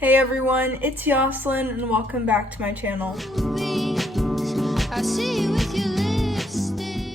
Hey everyone, it's Yoslyn and welcome back to my channel.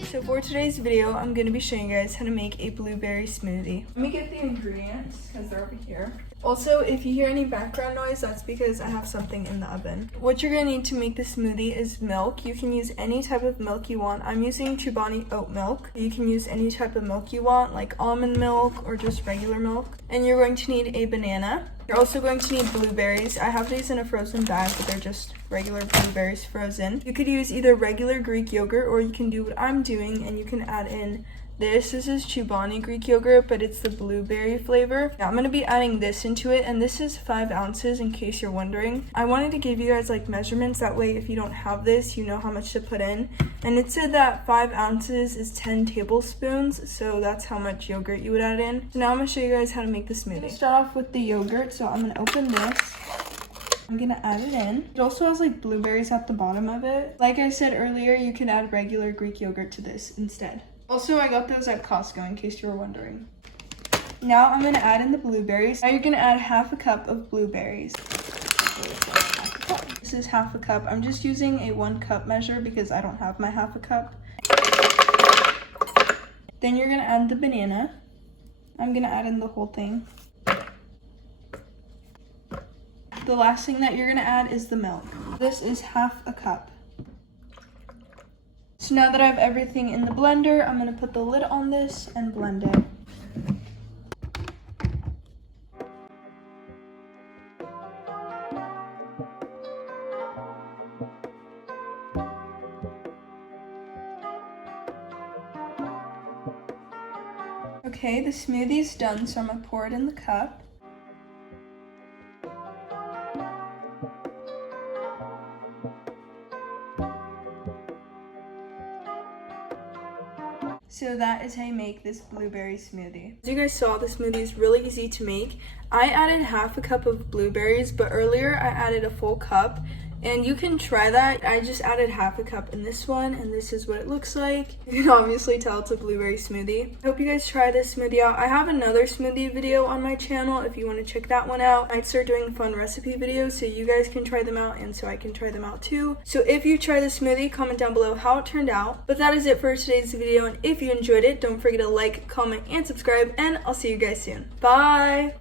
So for today's video, I'm going to be showing you guys how to make a blueberry smoothie. Let me get the ingredients because they're over here. Also, if you hear any background noise, that's because I have something in the oven. What you're going to need to make the smoothie is milk. You can use any type of milk you want. I'm using Chobani oat milk. You can use any type of milk you want, like almond milk or just regular milk. And you're going to need a banana. You're also going to need blueberries. I have these in a frozen bag, but they're just regular blueberries frozen. You could use either regular Greek yogurt or you can do what I'm doing and you can add in this. This is Chobani Greek yogurt, but it's the blueberry flavor. Now I'm going to be adding this into it, and this is 5 ounces in case you're wondering. I wanted to give you guys like measurements, that way if you don't have this, you know how much to put in. And it said that 5 ounces is 10 tablespoons, so that's how much yogurt you would add in. So now I'm going to show you guys how to make the smoothie. Start off with the yogurt, so I'm going to open this. I'm gonna add it in. It also has like blueberries at the bottom of it. Like I said earlier, you can add regular Greek yogurt to this instead. Also, I got those at Costco in case you were wondering. Now I'm gonna add in the blueberries. Now you're gonna add half a cup of blueberries. This is half a cup. I'm just using a 1 cup measure because I don't have my half a cup. Then you're gonna add the banana. I'm gonna add in the whole thing. The last thing that you're gonna add is the milk. This is half a cup. So now that I have everything in the blender, I'm gonna put the lid on this and blend it. Okay, the smoothie is done, so I'm gonna pour it in the cup. So that is how you make this blueberry smoothie. As you guys saw, the smoothie is really easy to make. I added half a cup of blueberries, but earlier I added a full cup. And you can try that. I just added half a cup in this one, and this is what it looks like. You can obviously tell it's a blueberry smoothie. I hope you guys try this smoothie out. I have another smoothie video on my channel if you want to check that one out. I might start doing fun recipe videos so you guys can try them out and so I can try them out too. So if you try the smoothie, comment down below how it turned out. But that is it for today's video, and if you enjoyed it, don't forget to like, comment, and subscribe, and I'll see you guys soon. Bye!